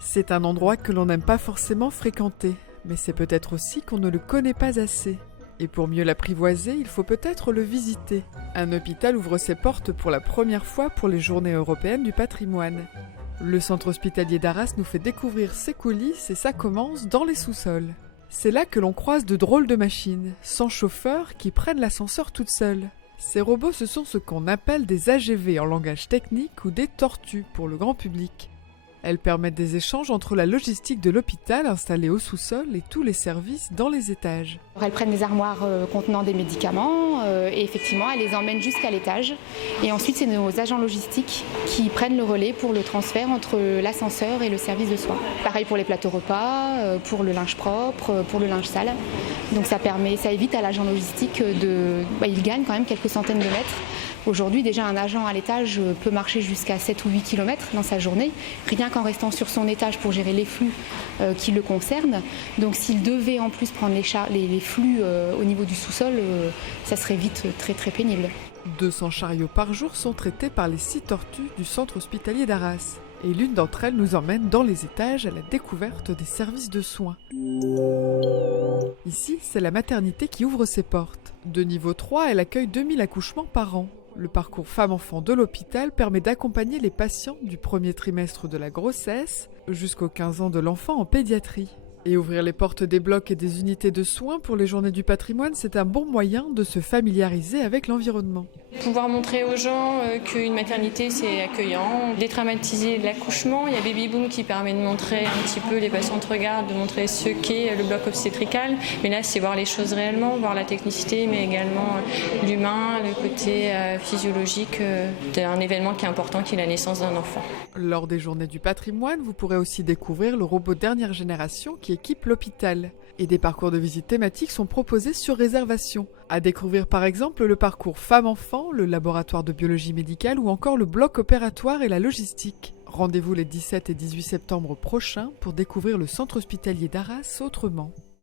C'est un endroit que l'on n'aime pas forcément fréquenter, mais c'est peut-être aussi qu'on ne le connaît pas assez. Et pour mieux l'apprivoiser, il faut peut-être le visiter. Un hôpital ouvre ses portes pour la première fois pour les Journées européennes du patrimoine. Le centre hospitalier d'Arras nous fait découvrir ses coulisses et ça commence dans les sous-sols. C'est là que l'on croise de drôles de machines, sans chauffeur, qui prennent l'ascenseur toutes seules. Ces robots, ce sont ce qu'on appelle des AGV en langage technique ou des tortues pour le grand public. Elles permettent des échanges entre la logistique de l'hôpital installée au sous-sol et tous les services dans les étages. Elles prennent des armoires contenant des médicaments et effectivement elles les emmènent jusqu'à l'étage. Et ensuite c'est nos agents logistiques qui prennent le relais pour le transfert entre l'ascenseur et le service de soins. Pareil pour les plateaux repas, pour le linge propre, pour le linge sale. Donc ça évite à l'agent logistique il gagne quand même quelques centaines de mètres. Aujourd'hui, déjà, un agent à l'étage peut marcher jusqu'à 7 ou 8 km dans sa journée, rien qu'en restant sur son étage pour gérer les flux qui le concernent. Donc s'il devait en plus prendre les flux au niveau du sous-sol, ça serait vite très très pénible. 200 chariots par jour sont traités par les 6 tortues du centre hospitalier d'Arras. Et l'une d'entre elles nous emmène dans les étages à la découverte des services de soins. Ici, c'est la maternité qui ouvre ses portes. De niveau 3, elle accueille 2000 accouchements par an. Le parcours femmes-enfants de l'hôpital permet d'accompagner les patients du premier trimestre de la grossesse jusqu'aux 15 ans de l'enfant en pédiatrie. Et ouvrir les portes des blocs et des unités de soins pour les journées du patrimoine, c'est un bon moyen de se familiariser avec l'environnement. Pouvoir montrer aux gens qu'une maternité c'est accueillant, dédramatiser l'accouchement. Il y a Baby Boom qui permet de montrer un petit peu, les patients te regardent, de montrer ce qu'est le bloc obstétrical. Mais là c'est voir les choses réellement, voir la technicité mais également l'humain, le côté physiologique d'un événement qui est important qui est la naissance d'un enfant. Lors des journées du patrimoine, vous pourrez aussi découvrir le robot dernière génération qui équipe l'hôpital. Et des parcours de visite thématiques sont proposés sur réservation. À découvrir par exemple le parcours femmes-enfants, le laboratoire de biologie médicale ou encore le bloc opératoire et la logistique. Rendez-vous les 17 et 18 septembre prochains pour découvrir le centre hospitalier d'Arras autrement.